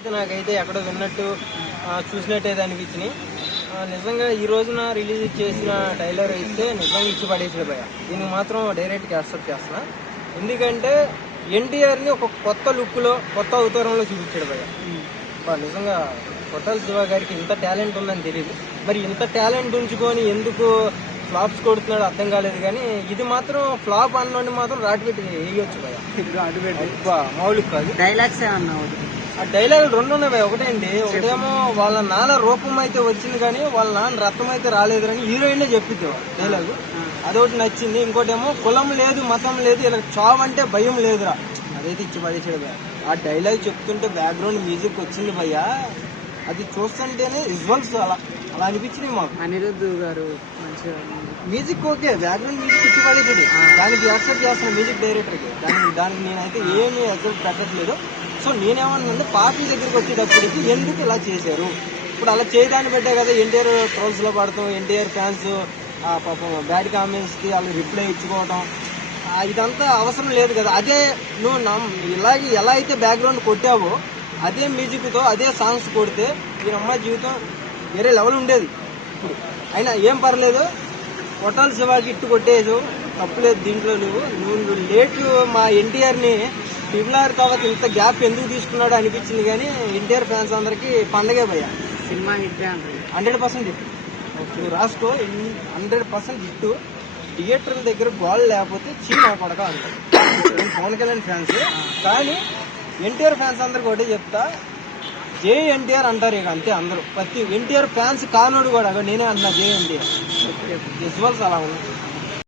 అయితే నాకైతే ఎక్కడో విన్నట్టు చూసినట్టయితే అనిపించినాయి. నిజంగా ఈ రోజున రిలీజ్ చేసిన ట్రైలర్ అయితే నిజంగా ఇచ్చి పడేసాడు భయ. దీనికి మాత్రం డైరెక్ట్గా యాక్సెప్ట్ చేస్తున్నా. ఎందుకంటే ఎన్టీఆర్ని ఒక కొత్త లుక్లో కొత్త అవతారంలో చూపించాడు భయ. నిజంగా కొట్టాల శివ గారికి ఇంత టాలెంట్ ఉందని తెలియదు. మరి ఇంత టాలెంట్ ఉంచుకొని ఎందుకు ఫ్లాప్స్ కొడుతున్నాడు అర్థం కాలేదు. కానీ ఇది మాత్రం ఫ్లాప్ అన్నోడిని మాత్రం రాటి పెట్టి వేయొచ్చు భయ. మౌలిక కాదు. డైలాగ్స్ ఏమన్నా ఆ డైలాగులు రెండు ఉన్నాయి భయ. ఒకటేంటి, ఒకటేమో వాళ్ళ నాన్న రూపం అయితే వచ్చింది కానీ వాళ్ళ నాన్న రక్తం అయితే రాలేదని హీరోయిన్ చెప్పిద్ది డైలాగు. అదొకటి నచ్చింది. ఇంకోటేమో కులం లేదు మతం లేదు ఇలా చావ్ అంటే భయం లేదురా, అదైతే ఇచ్చి పడేసాడు భయ. ఆ డైలాగ్ చెప్తుంటే బ్యాక్గ్రౌండ్ మ్యూజిక్ వచ్చింది భయ్యా, అది చూస్తుంటేనే విజువల్స్ అలా అలా అనిపించింది మాకు. అనిరుద్ధ్ గారు మంచిగా మ్యూజిక్ ఓకే, బ్యాక్గ్రౌండ్ మ్యూజిక్ ఇచ్చి పడేసాడు. దానికి యాక్సెప్ట్ చేస్తాను మ్యూజిక్ డైరెక్టర్కి. దానికి నేనైతే ఏమీ యాక్సెప్ట్ పెట్టట్లేదు. సో నేనేమన్నా పార్టీ దగ్గరికి వచ్చేటప్పటికి ఎందుకు ఇలా చేశారు, ఇప్పుడు అలా చేయడాన్ని పెట్టే కదా ఎన్టీఆర్ ట్రోల్స్ లో పడతాం, ఎన్టీఆర్ ఫ్యాన్స్ పాపం బ్యాడ్ కామెంట్స్ కి వాళ్ళు రిప్లై ఇచ్చుకోవటం, ఇదంతా అవసరం లేదు కదా. అదే నువ్వు ఇలాగే ఎలా అయితే బ్యాక్గ్రౌండ్ కొట్టావో అదే మ్యూజిక్ తో అదే సాంగ్స్ కొడితే ఈ అమ్మాయి జీవితం వేరే లెవెల్ ఉండేది. ఇప్పుడు అయినా ఏం పర్లేదు, కొట్టాల శివాకి ఇట్టు కొట్టేసు తప్పులేదు దీంట్లో. నువ్వు లేట్ మా ఎన్టీఆర్ని ట్రిపుల్ తర్వాత ఇంత గ్యాప్ ఎందుకు తీసుకున్నాడు అనిపించింది. కానీ ఎన్టీఆర్ ఫ్యాన్స్ అందరికి పండగే భయ్యా. Cinema hit 100% hit. నువ్వు రాసుకో, 100% హిట్. థియేటర్ల దగ్గర గోల్ లేకపోతే చీనా కొడక అంటారు. నేను పవన్ కళ్యాణ్ ఫ్యాన్స్, కానీ ఎన్టీఆర్ ఫ్యాన్స్ అందరికి ఒకటే చెప్తా, జై ఎన్టీఆర్ అంటారు ఇక అంతే అందరూ. ప్రతి ఎన్టీఆర్ ఫ్యాన్స్ కానోడు కూడా నేనే అంటున్నా జై ఎన్టీఆర్. విజువల్స్ అలా ఉన్నాయి.